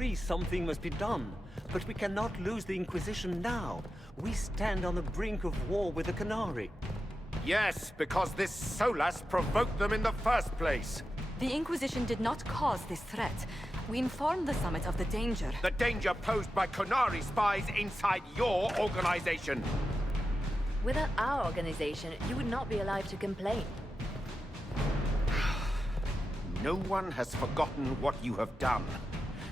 agree something must be done, but we cannot lose the Inquisition now. We stand on the brink of war with the Canary. Yes, because this Solas provoked them in the first place. The Inquisition did not cause this threat. We informed the Summit of the danger. The danger posed by Canary spies inside your organization. Without our organization, you would not be alive to complain. No one has forgotten what you have done.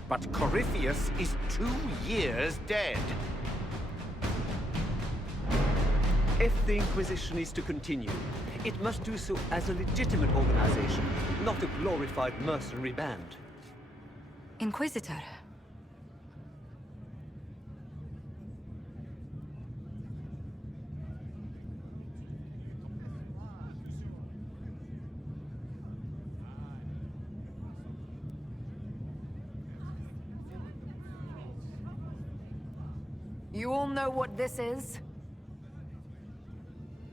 But Corypheus is 2 years dead. If the Inquisition is to continue, it must do so as a legitimate organization, not a glorified mercenary band. Inquisitor. You all know what this is?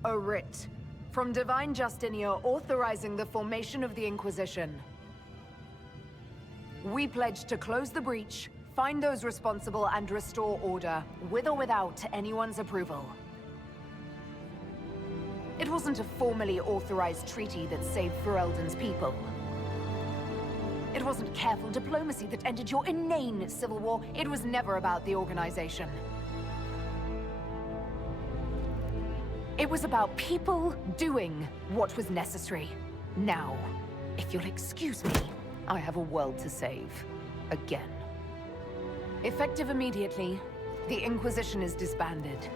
A writ from Divine Justinia authorizing the formation of the Inquisition. We pledge to close the breach, find those responsible, and restore order, with or without anyone's approval. It wasn't a formally authorized treaty that saved Ferelden's people. It wasn't careful diplomacy that ended your inane civil war. It was never about the organization. It was about people doing what was necessary. Now, if you'll excuse me, I have a world to save. Again. Effective immediately, the Inquisition is disbanded.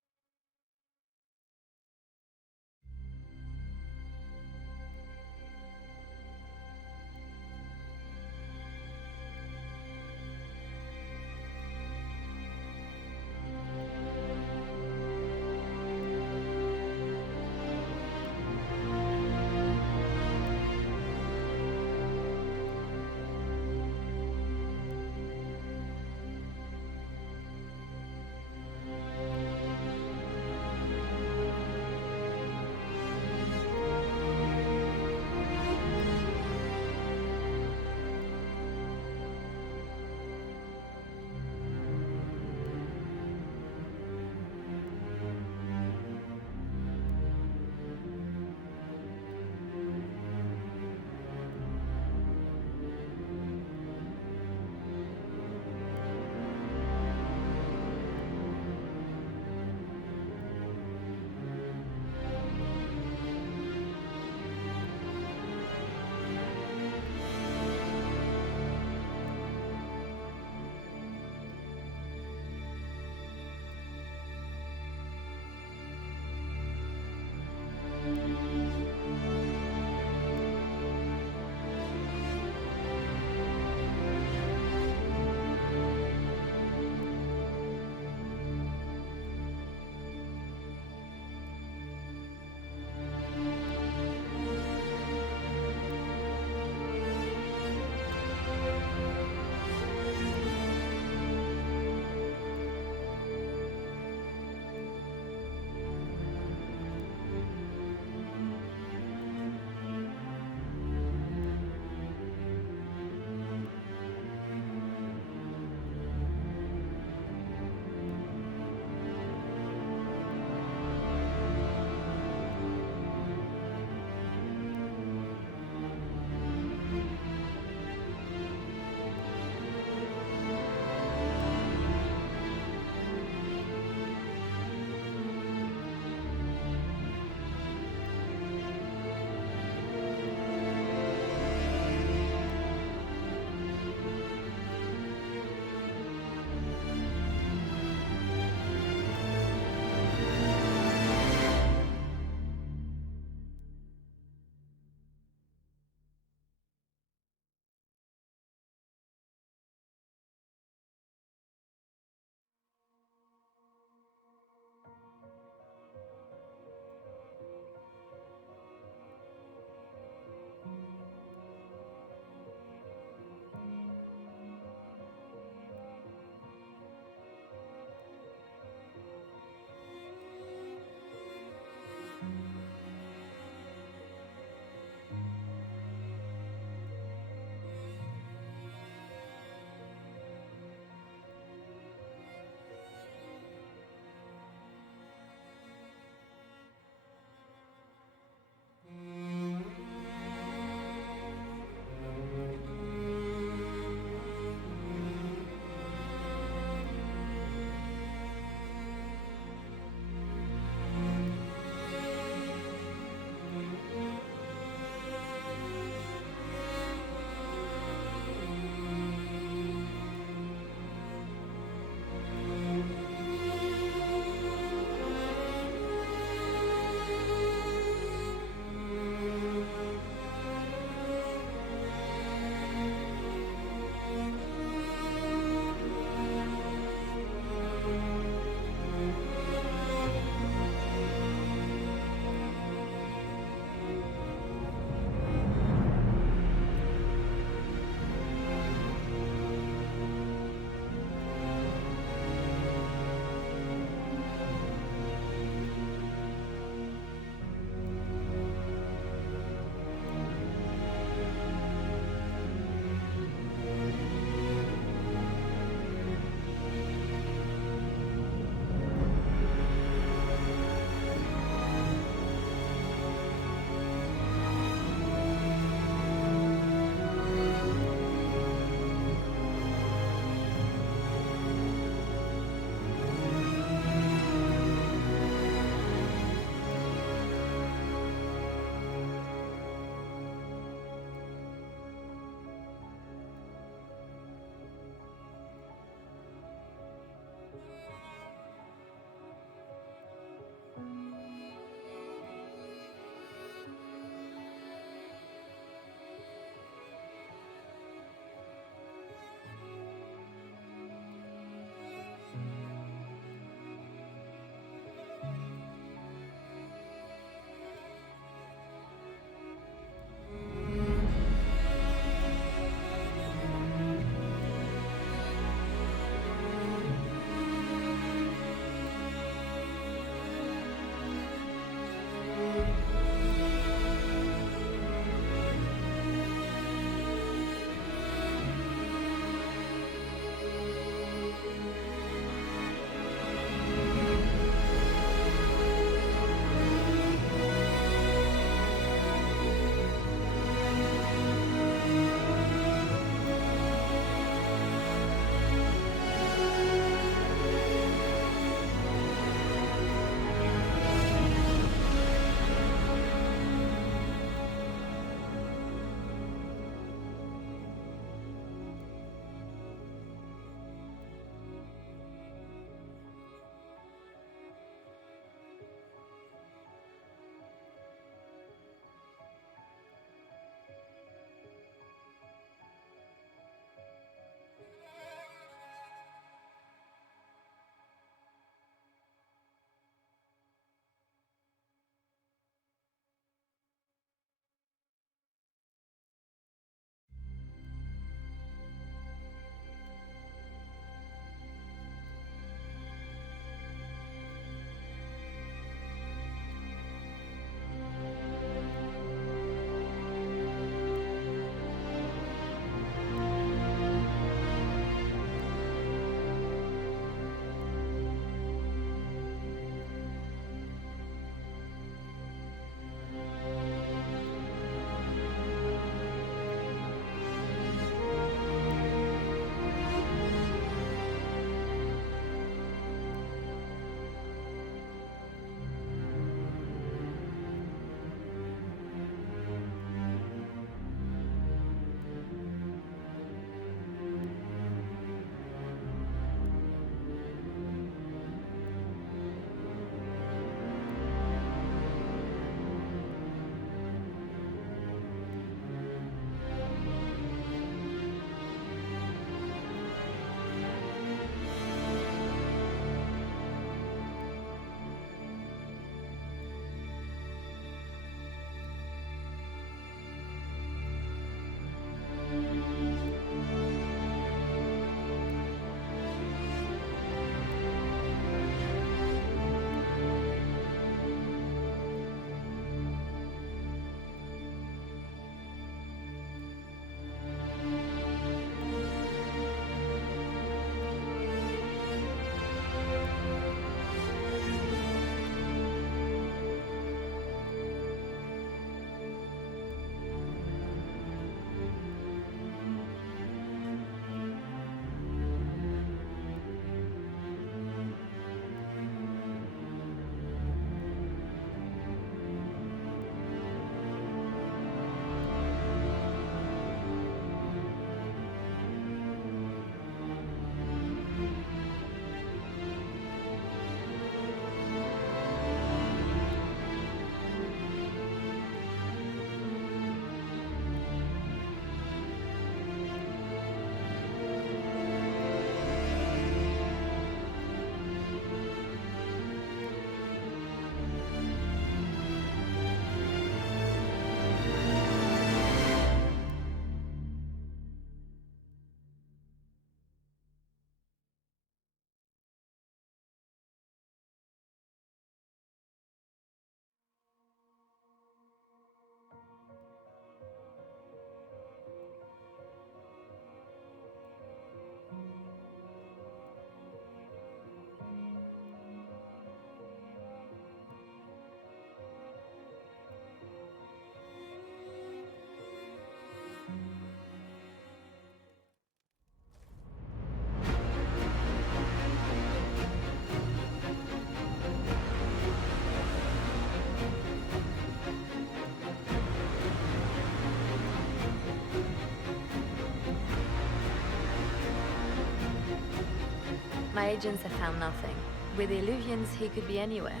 My agents have found nothing. With the Illuvians, he could be anywhere.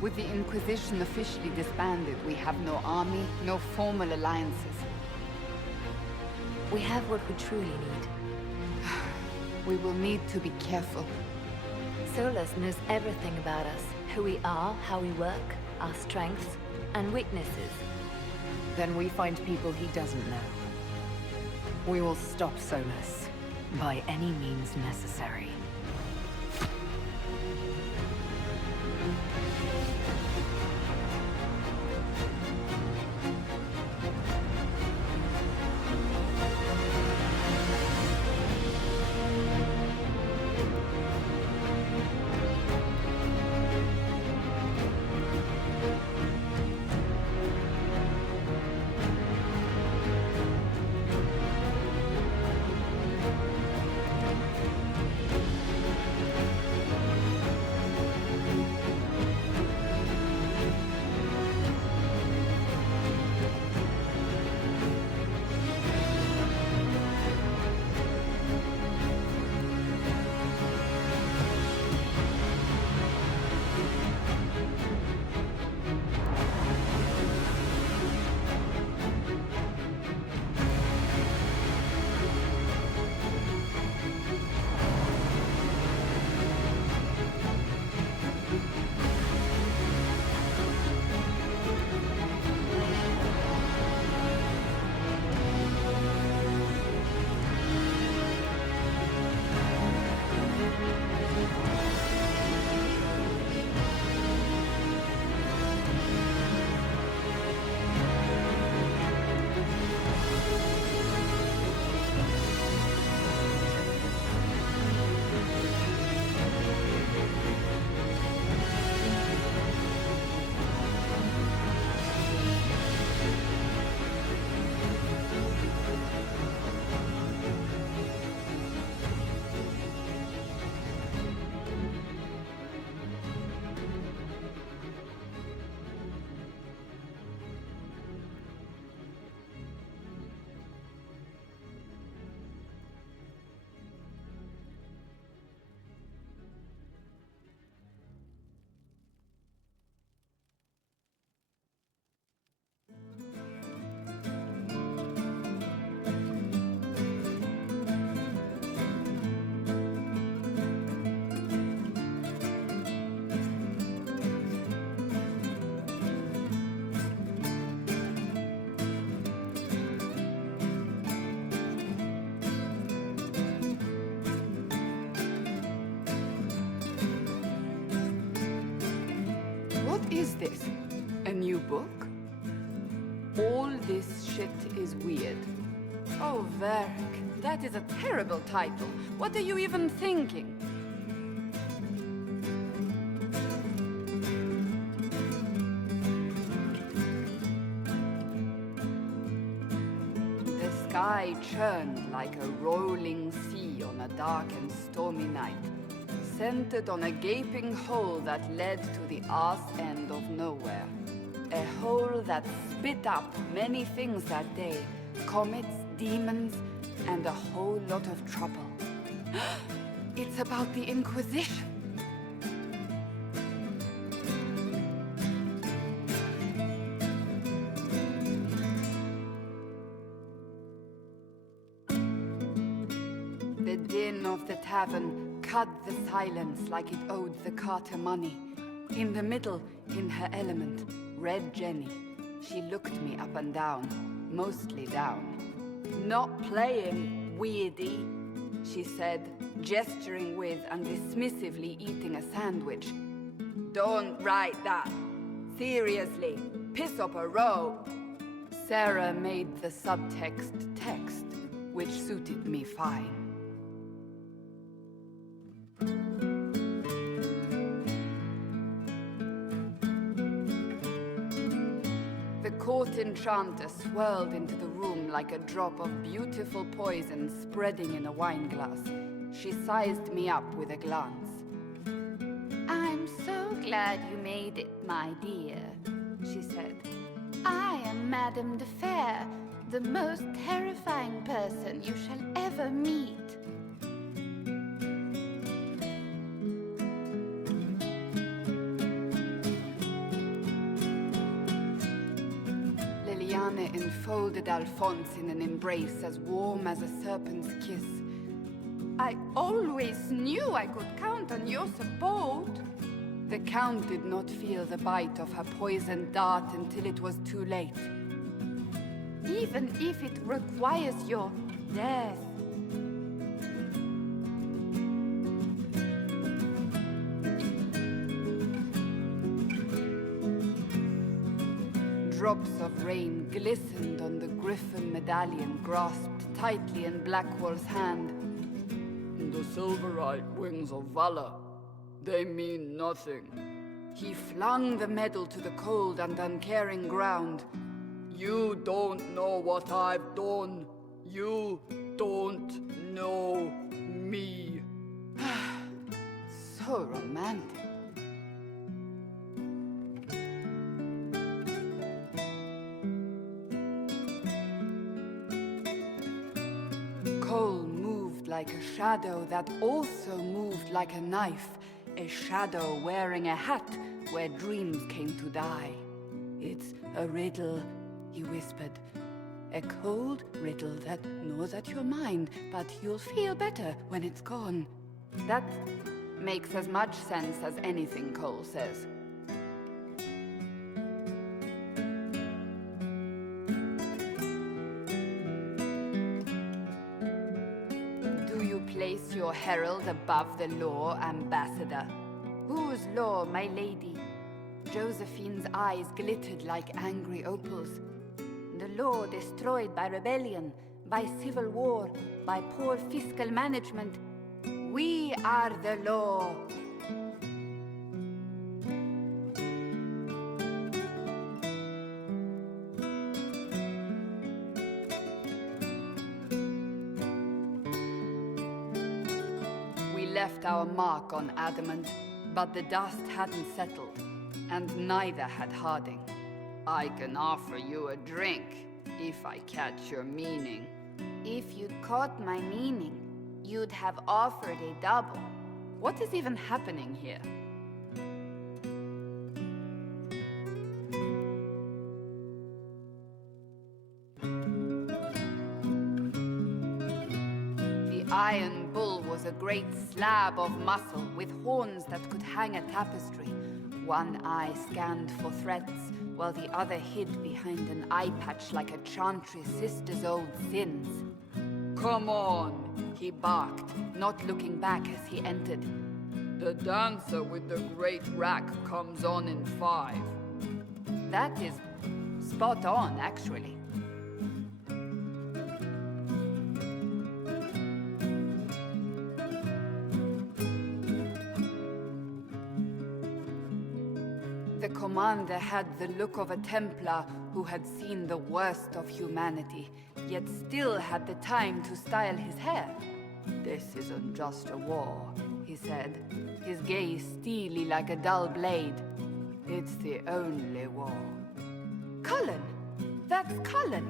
With the Inquisition officially disbanded, we have no army, no formal alliances. We have what we truly need. We will need to be careful. Solus knows everything about us. Who we are, how we work, our strengths and weaknesses. Then we find people he doesn't know. We will stop Solus, by any means necessary. What is this? A new book? All this shit is weird. Oh, Varric, that is a terrible title. What are you even thinking? The sky churned like a rolling sea on a dark and stormy night, centered on a gaping hole that led to the arse end of nowhere. A hole that spit up many things that day. Comets, demons, and a whole lot of trouble. It's about the Inquisition. The din of the tavern cut the silence like it owed the carter money. In the middle, in her element, Red Jenny. She looked me up and down, mostly down. Not playing, weirdy, she said, gesturing with and dismissively eating a sandwich. Don't write that. Seriously, piss up a row. Sarah made the subtext text, which suited me fine. The court enchanter swirled into the room like a drop of beautiful poison spreading in a wineglass. She sized me up with a glance. I'm so glad you made it, my dear, she said. I am Madame de Fair, the most terrifying person you shall ever meet. enfolded Alphonse in an embrace as warm as a serpent's kiss. I always knew I could count on your support. The Count did not feel the bite of her poisoned dart until it was too late. Even if it requires your death. Drops of rain glistened on the griffin medallion grasped tightly in Blackwall's hand. The silverite wings of valor, they mean nothing. He flung the medal to the cold and uncaring ground. You don't know what I've done. You don't know me. So romantic. Cole moved like a shadow that also moved like a knife. A shadow wearing a hat where dreams came to die. It's a riddle, he whispered. A cold riddle that gnaws at your mind, but you'll feel better when it's gone. That makes as much sense as anything Cole says. Do you place your herald above the law, Ambassador? Whose law, my lady? Josephine's eyes glittered like angry opals. The law destroyed by rebellion, by civil war, by poor fiscal management. We are the law. We left our mark on adamant, but the dust hadn't settled, and neither had Harding. I can offer you a drink, if I catch your meaning. If you'd caught my meaning, you'd have offered a double. What is even happening here? The Iron Bull was a great slab of muscle with horns that could hang a tapestry. One eye scanned for threats, while the other hid behind an eye patch like a chantry sister's old sins. Come on, he barked, not looking back as he entered. The dancer with the great rack comes on in 5. That is spot on, actually. The commander had the look of a Templar who had seen the worst of humanity, yet still had the time to style his hair. This isn't just a war, he said, his gaze steely like a dull blade. It's the only war. Cullen! That's Cullen!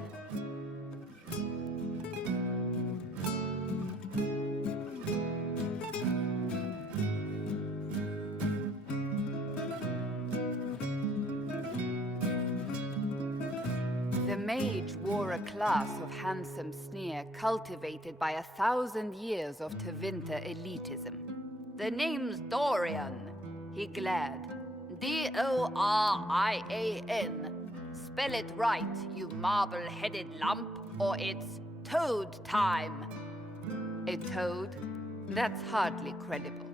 The mage wore a class of handsome sneer cultivated by 1,000 years of Tevinter elitism. The name's Dorian, he glared. D-O-R-I-A-N. Spell it right, you marble-headed lump, or it's toad time. A toad? That's hardly credible.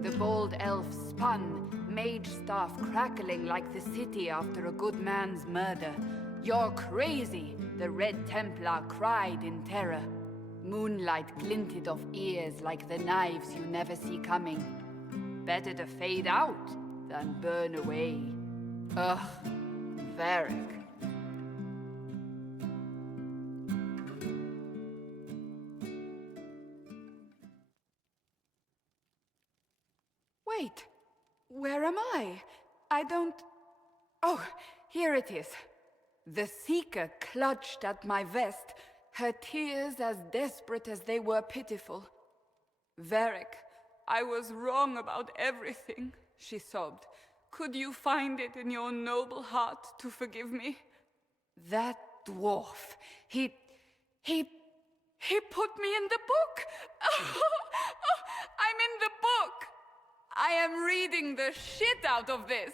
The bold elf spun, mage staff crackling like the city after a good man's murder. You're crazy, the Red Templar cried in terror. Moonlight glinted off ears like the knives you never see coming. Better to fade out than burn away. Ugh, Varric. Wait, where am I? I don't... Oh, here it is. The Seeker clutched at my vest, her tears as desperate as they were pitiful. Varric, I was wrong about everything, she sobbed. Could you find it in your noble heart to forgive me? That dwarf, he put me in the book! I'm in the book! I am reading the shit out of this!